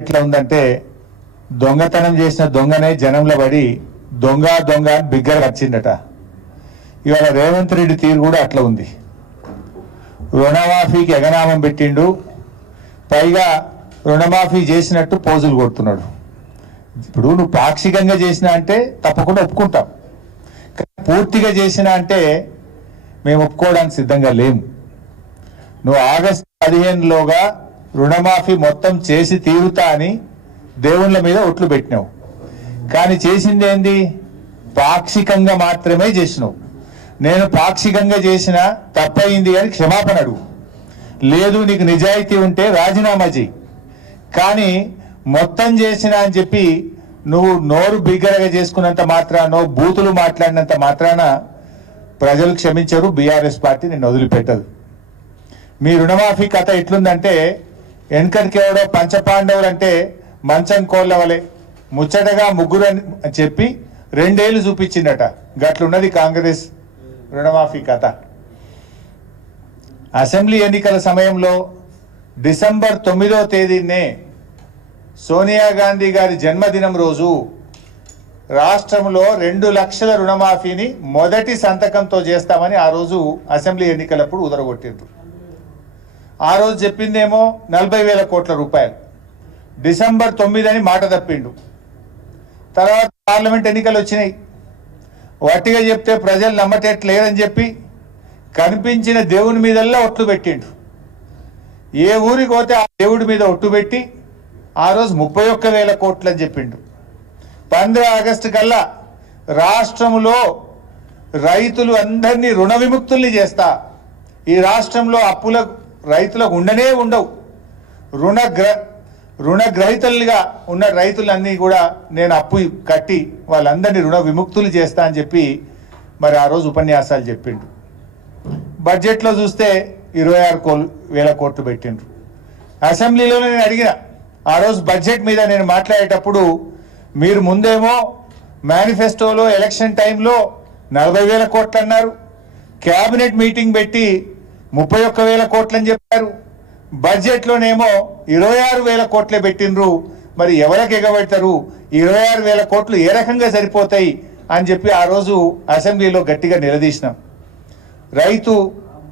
ఎట్లా ఉందంటే దొంగతనం చేసిన దొంగనే జనంలో పడి దొంగ దొంగ అని బిగ్గరగా వచ్చిందట. ఇవాళ రేవంత్ రెడ్డి తీరు కూడా అట్లా ఉంది. రుణమాఫీకి ఎగనామం పెట్టిండు, పైగా రుణమాఫీ చేసినట్టు పోజులు కొడుతున్నాడు. ఇప్పుడు నువ్వు పాక్షికంగా చేసినా అంటే తప్పకుండా ఒప్పుకుంటాం, పూర్తిగా చేసినా అంటే మేము ఒప్పుకోవడానికి సిద్ధంగా లేము. నువ్వు ఆగస్టు 15లోగా రుణమాఫీ మొత్తం చేసి తీరుతా అని దేవుళ్ళ మీద ఒట్లు పెట్టినావు, కానీ చేసింది ఏంది? పాక్షికంగా మాత్రమే చేసినావు. నేను పాక్షికంగా చేసిన తప్పయింది అని క్షమాపణ అడుగు, లేదు నీకు నిజాయితీ ఉంటే రాజీనామా చేయి. కానీ మొత్తం చేసిన అని చెప్పి నువ్వు నోరు బిగ్గరగా చేసుకున్నంత మాత్రాన, బూతులు మాట్లాడినంత మాత్రాన ప్రజలు క్షమించరు, బీఆర్ఎస్ పార్టీ నిన్ను వదిలిపెట్టదు. మీ రుణమాఫీ కథ ఎట్లుందంటే వెనకడికేవడో పంచపాండవులు అంటే మంచం కోళ్ళ వలె ముచ్చటగా ముగ్గురు అని చెప్పి 2 ఏళ్ళు చూపించిందట. గట్లున్నది కాంగ్రెస్ రుణమాఫీ కథ. అసెంబ్లీ ఎన్నికల సమయంలో డిసెంబర్ 9వ తేదీనే సోనియా గాంధీ గారి జన్మదినం రోజు రాష్ట్రంలో 2 లక్షల రుణమాఫీని మొదటి సంతకంతో చేస్తామని ఆ రోజు అసెంబ్లీ ఎన్నికలప్పుడు ఉదరగొట్టిండ్రు. ఆ రోజు చెప్పిందేమో 40,000 కోట్ల రూపాయలు, డిసెంబర్ 9 అని మాట తప్పిండు. తర్వాత పార్లమెంట్ ఎన్నికలు వచ్చినాయి, వట్టిగా చెప్తే ప్రజలు నమ్మటట్లేదని చెప్పి కనిపించిన దేవుని మీదల్లా ఒట్లు పెట్టిండు. ఏ ఊరికి పోతే ఆ దేవుడి మీద ఒట్టు పెట్టి ఆ రోజు 31,000 కోట్లు అని చెప్పిండు. 15 ఆగస్టు కల్లా రాష్ట్రంలో రైతులు అందరినీ రుణ విముక్తుల్ని చేస్తా, ఈ రాష్ట్రంలో అప్పులకు రైతులకు ఉండనే ఉండవు, రుణగ్రహీతలుగా ఉన్న రైతులన్నీ కూడా నేను అప్పు కట్టి వాళ్ళందరినీ రుణ విముక్తులు చేస్తా అని చెప్పి మరి ఆ రోజు ఉపన్యాసాలు చెప్పిండు. బడ్జెట్లో చూస్తే 26,000 కోట్లు పెట్టిండ్రు. అసెంబ్లీలో నేను అడిగిన, ఆ రోజు బడ్జెట్ మీద నేను మాట్లాడేటప్పుడు మీరు ముందేమో మేనిఫెస్టోలో ఎలక్షన్ టైంలో 40,000 కోట్లు అన్నారు, క్యాబినెట్ మీటింగ్ పెట్టి 31,000 కోట్లు అని చెప్పారు, బడ్జెట్లోనేమో 26,000 కోట్లే పెట్టినరు. మరి ఎవరికి ఎగబెడతారు? 26,000 కోట్లు ఏ రకంగా సరిపోతాయి అని చెప్పి ఆ రోజు అసెంబ్లీలో గట్టిగా నిలదీసినాం. రైతు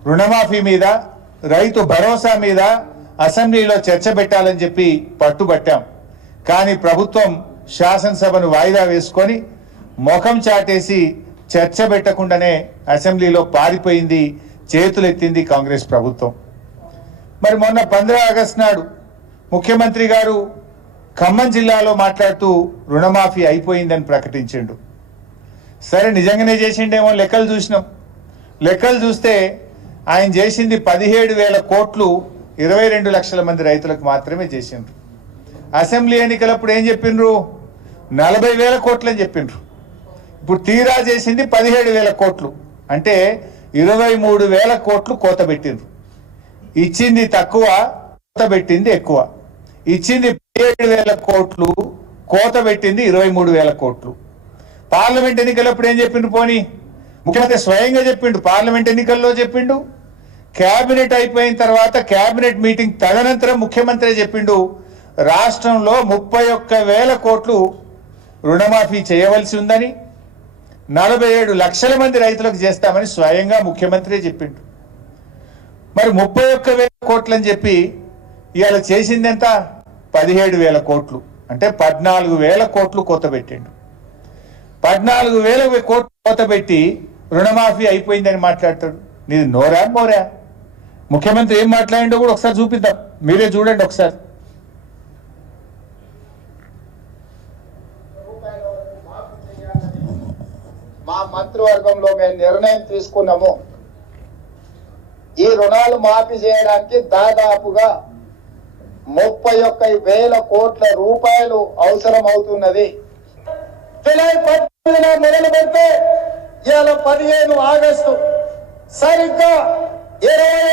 రుణమాఫీ మీద, రైతు భరోసా మీద అసెంబ్లీలో చర్చ పెట్టాలని చెప్పి పట్టుబట్టాం. కానీ ప్రభుత్వం శాసనసభను వాయిదా వేసుకొని ముఖం చాటేసి చర్చ పెట్టకుండానే అసెంబ్లీలో పారిపోయింది, చేతులెత్తింది కాంగ్రెస్ ప్రభుత్వం. మరి మొన్న 15 ఆగస్టు నాడు ముఖ్యమంత్రి గారు ఖమ్మం జిల్లాలో మాట్లాడుతూ రుణమాఫీ అయిపోయిందని ప్రకటించిండు. సరే నిజంగానే చేసిండేమో లెక్కలు చూసినాం. లెక్కలు చూస్తే ఆయన చేసింది 17,000 కోట్లు 22 లక్షల మంది రైతులకు మాత్రమే చేసిండ్రు. అసెంబ్లీ ఎన్నికలప్పుడు ఏం చెప్పిండ్రు? 40,000 కోట్లు అని చెప్పిండ్రు. ఇప్పుడు తీరా చేసింది 17,000 కోట్లు, అంటే 23,000 కోట్లు కోత పెట్టిండ్రు. ఇచ్చింది తక్కువ, కోత పెట్టింది ఎక్కువ. ఇచ్చింది 17,000 కోట్లు, కోత పెట్టింది 23,000 కోట్లు. పార్లమెంట్ ఎన్నికలప్పుడు ఏం చెప్పిండు? పోనీ ముఖ్యమంత్రి స్వయంగా చెప్పిండు, పార్లమెంట్ ఎన్నికల్లో చెప్పిండు, క్యాబినెట్ అయిపోయిన తర్వాత క్యాబినెట్ మీటింగ్ తదనంతరం ముఖ్యమంత్రి చెప్పిండు రాష్ట్రంలో 31,000 కోట్లు రుణమాఫీ చేయవలసి ఉందని, 47 లక్షల మంది రైతులకు చేస్తామని స్వయంగా ముఖ్యమంత్రి చెప్పిండు. మరి 31,000 కోట్లు అని చెప్పి ఇవాళ చేసింది ఎంత? 17,000 కోట్లు, అంటే 14,000 కోట్లు కోత పెట్టిండు. 14,000 కోట్లు కోత పెట్టి రుణమాఫీ అయిపోయిందని మాట్లాడతాడు. నీది నోరా మోరా? ముఖ్యమంత్రి ఏం మాట్లాడిండో కూడా ఒకసారి చూపిద్దాం, మీరే చూడండి ఒకసారి. మా మంత్రివర్గంలో మేము నిర్ణయం తీసుకున్నాము, ఈ రుణాలు మాఫీ చేయడానికి దాదాపుగా 31,000 కోట్ల రూపాయలు అవసరం అవుతున్నది. జూలై 19 మొదలు పెడితే ఇవాళ 15 ఆగస్టు, సరిగ్గా 20